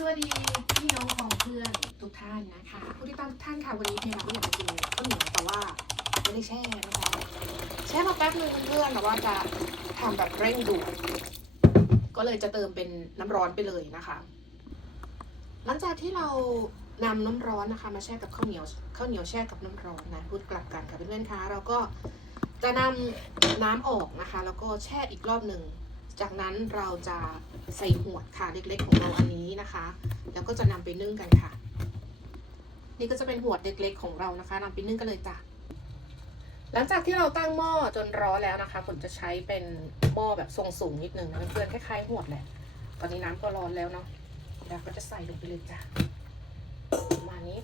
สวัสดีพี่น้องของเพื่อนทุกท่านนะคะผู้ที่ตามทุกท่านค่ะวันนี้เนี่ยเราก็อยากจะกินข้าวเหนียวแต่ว่าไม่ได้แช่นะคะแช่มาแป๊บนึงเพื่อนๆแต่ว่าจะทำแบบเร่งด่วนก็เลยจะเติมเป็นน้ำร้อนไปเลยนะคะ หลังจากที่เรานำน้ำร้อนนะคะ มาแช่กับข้าวเหนียวข้าวเหนียวแช่กับน้ำร้อนนะพูดกลับกันค่ะเพื่อนๆคะเราก็จะนำน้ำออกนะคะ แล้วก็แช่อีกรอบหนึ่ง จากนั้นเราจะใส่หวดค่ะเล็กๆของเราอันนี้นะคะ แล้วก็จะนำไปนึ่งกันค่ะ นี่ก็จะเป็นหวดเล็กๆของเรานะคะนำไปนึ่งกันเลยจ้ะหลังจากที่เราตั้งหม้อจนร้อนแล้วนะคะผมจะใช้เป็นหม้อแบบทรงสูงนิดนึงนะเพื่อนๆคล้ายๆหวดแหละ ตอนนี้น้ำก็ร้อนแล้วเนาะแล้วก็จะใส่ลงไปเลยจ้ะประมาณนี้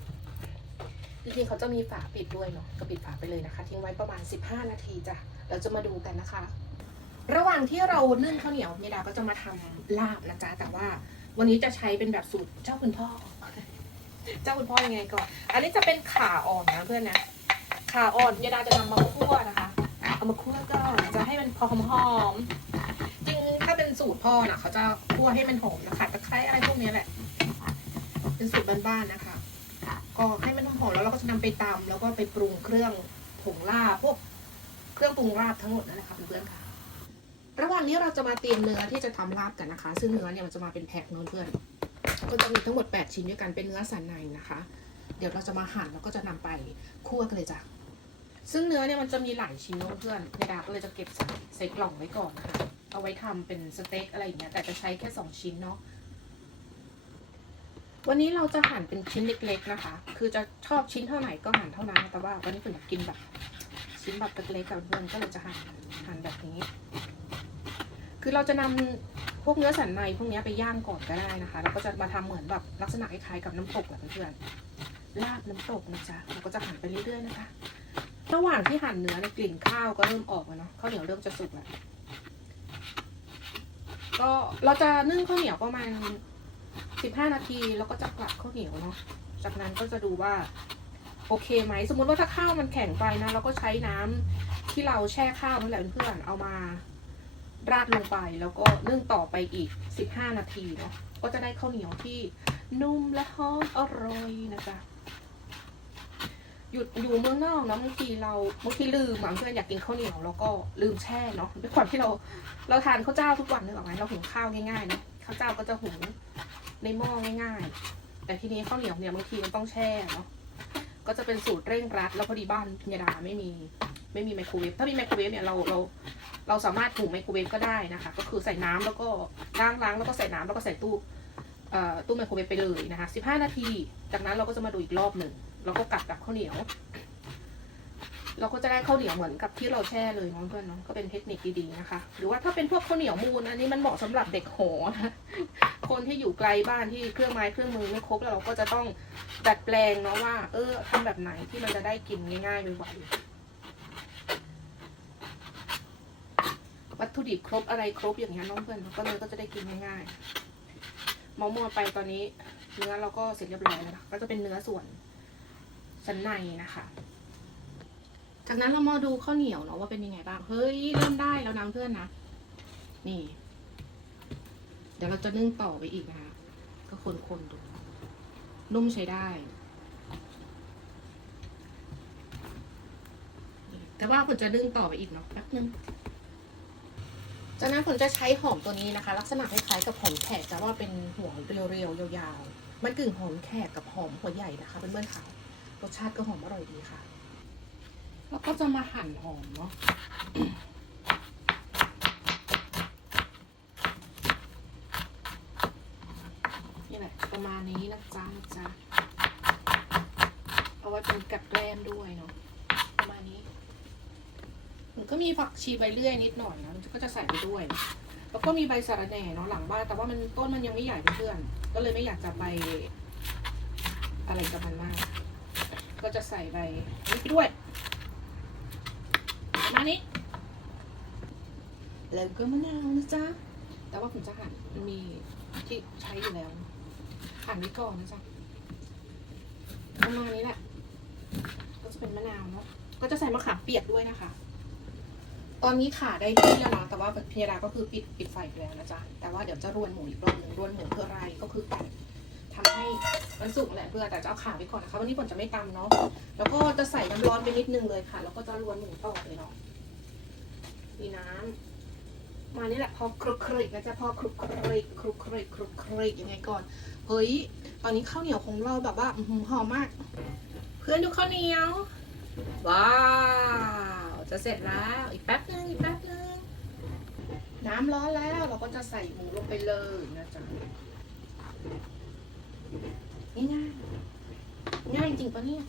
จริงๆเขาจะมีฝาปิดด้วยเนาะก็ปิดฝาไปเลยนะคะ ทิ้งไว้ประมาณ 15 นาทีจ้ะเราจะมาดูกันนะคะ ระหว่างที่เรานึ่งข้าวเหนียวเมดาก็จะมาทำลาบนะจ๊ะแต่ว่าวันนี้จะใช้เป็นแบบสูตรเจ้าคุณพ่อ เจ้าคุณพ่อยังไงก่อน อันนี้จะเป็นขาอ่อนนะเพื่อนนะ ขาอ่อนเมดาจะนำมาคั่วนะคะ เอามาคั่วก็จะให้มันพอหอมๆจริงถ้าเป็นสูตรพ่อนะเขาจะคั่วให้มันหอมนะคะตะไคร้อะไรพวกนี้แหละ เป็นสูตรบ้านๆนะคะ ก็ให้มันหอมแล้วเราก็จะนำไปตำแล้วก็ไปปรุงเครื่องผงลาบพวกเครื่องปรุงลาบทั้งหมดนั่นแหละค่ะเพื่อนๆค่ะ ระหว่างนี้เราจะมาเตรียมเนื้อที่จะทำลาบกันนะคะ ซึ่งเนื้อเนี่ยมันจะมาเป็นแพ็คเนอเพื่อน ก็จะมีทั้งหมด 8 ชิ้นด้วยกันเป็นเนื้อสันในนะคะ เดี๋ยวเราจะมาหั่นแล้วก็จะนำไปคั่วกันเลยจ้ะ ซึ่งเนื้อเนี่ยมันจะมีหลายชิ้นเนอะเพื่อนในดาก็เลยจะเก็บใส่ใส่กล่องไว้ก่อนนะคะ เอาไว้ทำเป็นสเต็กอะไรอย่างเงี้ย แต่จะใช้แค่ 2 ชิ้นเนาะ วันนี้เราจะหั่นเป็นชิ้นเล็ก ๆนะคะ คือจะชอบชิ้นเท่าไหร่ก็หั่นเท่านั้น แต่ว่าวันนี้ผมอยากกินแบบชิ้นแบบเล็กๆกับเพื่อนก็เลยจะหั่นหั่นแบบนี้ คือเราจะนำพวกเนื้อสันในพวกนี้ไปย่างก่อนก็ได้นะคะแล้วก็จะมาทำเหมือนแบบลักษณะคล้ายๆกับน้ำตกแหละเพื่อนๆลาบน้ำตกนะจ๊ะเราก็จะหั่นไปเรื่อยๆนะคะ ระหว่างที่หั่นเนื้อในกลิ่นข้าวก็เริ่มออกแล้วเนาะข้าวเหนียวเริ่มจะสุกแล้วก็เราจะนึ่งข้าวเหนียวประมาณสิบห้านาทีแล้วก็จะกลับข้าวเหนียวเนาะจากนั้นก็จะดูว่าโอเคไหมสมมุติว่าถ้าข้าวมันแข็งไปนะเราก็ใช้น้ำที่เราแช่ข้าวนั่นแหละเพื่อนเอามา ราดลงไปแล้วก็นึ่งต่อไปอีก 15 นาทีเนาะก็จะได้ข้าวเหนียวที่นุ่มและหอมอร่อยนะจ๊ะหยุดอยู่เมืองนอกเนาะบางทีเราบางทีลืมบางเพื่อนอยากกินข้าวเหนียวแล้วก็ลืมแช่เนาะด้วยความที่เราเราทานข้าวเจ้าทุกวันนึกออกไหมเราหุงข้าวง่ายๆเนาะข้าวเจ้าก็จะหุงในหม้อง่าย ๆ แต่ทีนี้ข้าวเหนียวเนี่ยบางทีมันต้องแช่เนาะก็จะเป็นสูตรเร่งรัด แล้วพอดีบ้านพิยดาไม่มี ไม่มีไมโครเวฟถ้ามีไมโครเวฟเนี่ยเราเราเราสามารถถุงไมโครเวฟก็ได้นะคะ ก็คือใส่น้ำแล้วก็ล้างล้างแล้วก็ใส่น้ำแล้วก็ใส่ตู้เอ่อตู้ไมโครเวฟไปเลยนะคะ 15 นาที จากนั้นเราก็จะมาดูอีกรอบหนึ่งเราก็กลับกับข้าวเหนียว เราก็จะได้ข้าวเหนียวเหมือนกับที่เราแช่เลยน้องเพื่อนเนาะก็เป็นเทคนิคดีๆนะคะ หรือว่าถ้าเป็นพวกข้าวเหนียวมูนอันนี้มันเหมาะสำหรับเด็กหอนะคนที่อยู่ไกลบ้านที่เครื่องไม้เครื่องมือไม่ครบแล้วเราก็จะต้องดัดแปลงเนาะว่า เออทำแบบไหนที่มันจะได้กินง่ายๆไวๆ วัตถุดิบครบอะไรครบอย่างเงี้ยน้องเพื่อนก็เลยก็จะได้กินง่ายๆมอมัวไปตอนนี้เนื้อเราก็เสร็จเรียบร้อยแล้วนะก็จะเป็นเนื้อส่วนสันในนะคะ จากนั้นเรามาดูข้าวเหนียวเนาะว่าเป็นยังไงบ้างเฮ้ยเริ่มได้แล้วนะเพื่อนนะนี่ เดี๋ยวเราจะนึ่งต่อไปอีกนะคะก็คนๆดูนุ่มใช้ได้แต่ว่าผมจะนึ่งต่อไปอีกเนาะแป๊บนึง จากนั้นผมจะใช้หอมตัวนี้นะคะ ลักษณะคล้ายๆกับหอมแขกแต่ว่าเป็นหัวเรียวๆยาวๆ มันกึ่งหอมแขกกับหอมหัวใหญ่นะคะเป็นเพื่อนๆค่ะรสชาติก็หอมอร่อยดีค่ะ แล้วก็จะมาหั่นหอมเนาะนี่แหละประมาณนี้นะจ๊ะนะจ๊ะเอาไว้เป็นกับแกล้มด้วยเนาะ ก็มีผักชีใบเลื่อยนิดหน่อยนะก็จะใส่ไปด้วย แล้วก็มีใบสะระแหน่เนาะหลังบ้าน แต่ว่ามันต้นมันยังไม่ใหญ่เพื่อน ก็เลยไม่อยากจะไป อะไรกับมันมาก ก็จะใส่ใบนี้ไปด้วย มานี้แล้วก็มะนาวนะจ๊ะ แต่ว่าผมจะหั่นมีที่ใช้อยู่แล้ว หั่นไว้ก่อนนะจ๊ะประมาณนี้แหละ ก็จะเป็นมะนาวเนาะ ก็จะใส่มะขามเปียกด้วยนะคะ ตอนนี้ขาได้ที่แล้วนะแต่ว่าพิยดาก็คือปิดปิดไฟไปแล้วนะจ๊ะ แต่ว่าเดี๋ยวจะรวนหมูอีกรอบหนึ่งรวนหมูคืออะไรก็คือการทำให้มันสุกแหละเพื่อแต่จะเอาขาไปก่อนนะคะวันนี้ฝนจะไม่ตำเนาะแล้วก็จะใส่น้ำร้อนไปนิดนึงเลยค่ะ แล้วก็จะรวนหมูต่อเลยเนาะมีน้ำมานี่แหละพอคลุกคลิกนะจ๊ะพอคลุกคลิกคลุกคลิกคลุกคลิกยังไงก่อนเฮ้ยตอนนี้ข้าวเหนียวของเราแบบว่าหอมมาก เพื่อนดูข้าวเหนียวว้า จะเสร็จแล้วอีกแป๊บนึงอีกแป๊บนึงน้ำร้อนแล้วเราก็จะใส่หมูลงไปเลยนะจ๊ะง่ายๆง่ายจริงปะเนี่ย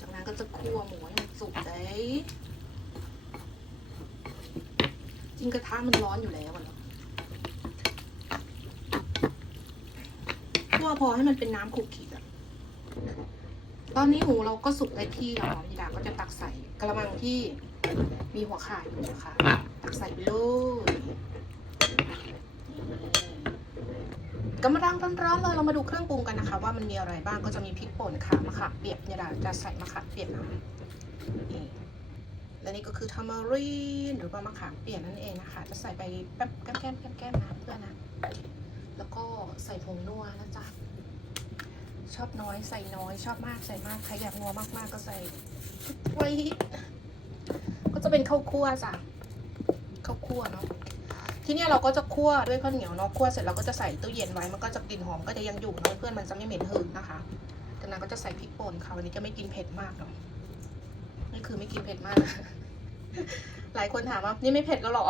จากนั้นก็จะคั่วหมูให้มันสุกเลยจริงกระทะมันร้อนอยู่แล้วอะเนาะคั่วพอให้มันเป็นน้ำขลุกขลิกอะตอนนี้หมูเราก็สุกได้ที่แล้ว ก็จะตักใส่กระมังที่มีหัวข่ายอยู่นะคะตักใส่ไปเลยกำลังร้อนๆเลยเรามาดูเครื่องปรุงกันนะคะ ว่ามันมีอะไรบ้างก็จะมีพริกป่นค่ะมะขามเปียกเนี่ยดาจะใส่มะขามเปียกนะนี่และนี่ก็คือทามารีนหรือว่ามะขามเปียกนั่นเองนะคะ จะใส่ไปแป๊บแก้มแก้มแก้มแก้มนะเพื่อนนะแล้วก็ใส่ผงนัวนะจ๊ะ ชอบน้อยใส่น้อย ชอบมากใส่มากใครอยากนัวมากๆ ก็ใส่ไว้ก็จะเป็นข้าวคั่วจ้ะข้าวคั่วเนาะที่นี่เราก็จะคั่วด้วยข้าวเหนียวเนาะคั่วเสร็จเราก็จะใส่ตู้เย็นไว้มันก็จะกลิ่นหอมก็จะยังอยู่เนาะเพื่อนมันจะไม่เหม็นหืนนะคะจากนั้นก็จะใส่พริกป่นค่ะวันนี้จะไม่กินเผ็ดมากเนาะนี่คือไม่กินเผ็ดมาก หลายคนถามว่านี่ไม่เผ็ดแล้วหรอ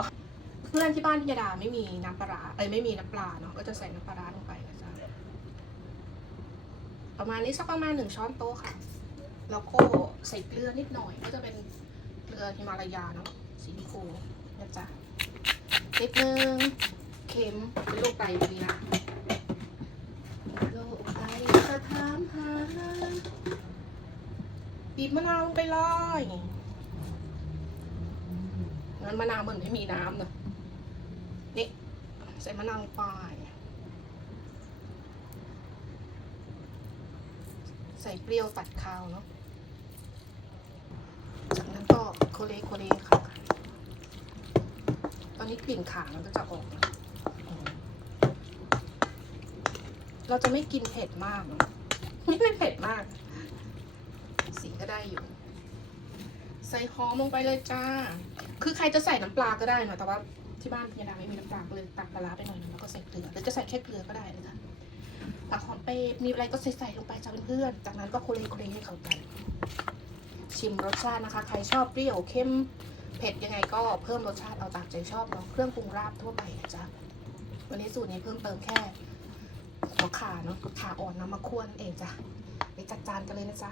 เพื่อนที่บ้านพิยดาไม่มีน้ำปลาเอ้ยไม่มีน้ำปลาเนาะก็จะใส่น้ำปลาลงไป ประมาณนี้สักประมาณหนึ่งช้อนโต๊ะค่ะ แล้วก็ใส่เกลือนิดหน่อย ก็จะเป็นเกลือฮิมาลายาเนาะสีชมพูนะจ๊ะนิดนึงเค็มเป็นโรคไตพอดีนะโรคไตจะถามหาบีบมะนาวลงไปเลยงั้นมะนาวเหมือนไม่มีน้ำเนาะนี่ใส่มะนาวลงไป ใส่เปรี้ยวตัดคาวเนาะ จากนั้นก็โคเลโคเลค่ะ ตอนนี้กลิ่นขามันก็จะออกอเราจะไม่กินเผ็ดมากเนอะไม่ไม่เผ็ดมาก สีก็ได้อยู่ ใส่หอมลงไปเลยจ้า คือใครจะใส่น้ำปลาก็ได้เนะแต่ว่าที่บ้านพี่ยาดาไม่มีน้ำปลาเลยตักปลาร้าไปหน่อยนึงแล้วก็ใส่เกลือหรือจะใส่แค่เกลือก็ได้นะจ๊ะ ผักหอมเปรย์มีอะไรก็ใส่ใส่ลงไปจ้าเพื่อนๆจากนั้นก็โคเลโคเลให้เข้ากัน ชิมรสชาตินะคะ ใครชอบเปรี้ยวเข้มเผ็ดยังไงก็เพิ่มรสชาติเอาตามใจชอบเนาะเครื่องปรุงราบทั่วไปนะจ๊ะวันนี้สูตรนี้เพิ่มเติมแค่หัวขาเนาะขาอ่อนน้ำมะข่วนเองจ้ะไปจัดจานกันเลยนะจ๊ะ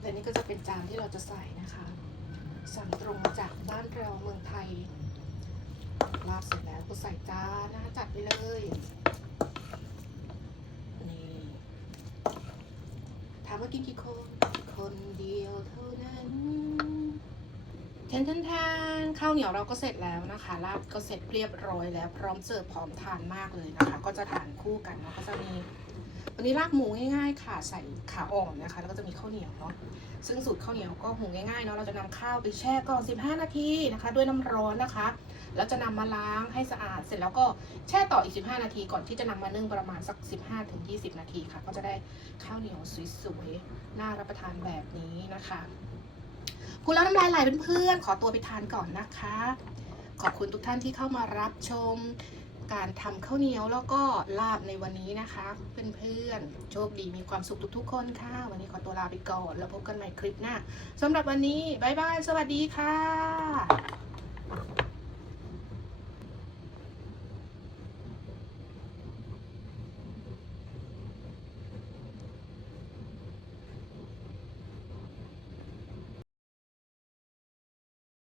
และนี่ก็จะเป็นจานที่เราจะใส่นะคะ สั่งตรงมาจากบ้านเราเมืองไทยลาบเสร็จแล้วก็ใส่จานนะจัดไปเลย นี่ถาม ว่ากินกี่คน คนเดียวเท่านั้นแทนแทนแทนข้าวเหนียวเราก็เสร็จแล้วนะคะลาบก็เสร็จเรียบร้อยแล้วพร้อมเสิร์ฟพร้อมทานมากเลยนะคะ ก็จะทานคู่กันเนาะก็จะมีวันนี้ลาบหมูง่ายๆค่ะใส่ขาอ่อนนะคะ แล้วก็จะมีข้าวเหนียวเนาะซึ่งสูตรข้าวเหนียวก็หุงง่ายๆเนาะเราจะนำข้าวไปแช่ก่อน 15 นาทีนะคะ ด้วยน้ำร้อนนะคะ แล้วจะนำมาล้างให้สะอาด เสร็จแล้วก็แช่ต่ออีก 15 นาทีก่อนที่จะนำมานึ่งประมาณสัก 15-20 นาทีค่ะ ก็จะได้ข้าวเหนียวสวยๆน่ารับประทานแบบนี้นะคะพูดแล้วน้ำลายไหลเป็นเพื่อนๆขอตัวไปทานก่อนนะคะ ขอบคุณทุกท่านที่เข้ามารับชมการทำข้าวเหนียวแล้วก็ลาบในวันนี้นะคะ เพื่อนๆโชคดีมีความสุขทุกๆคนค่ะ วันนี้ขอตัวลาไปก่อน แล้วพบกันใหม่คลิปหน้าสำหรับวันนี้ บ๊ายบาย สวัสดีค่ะ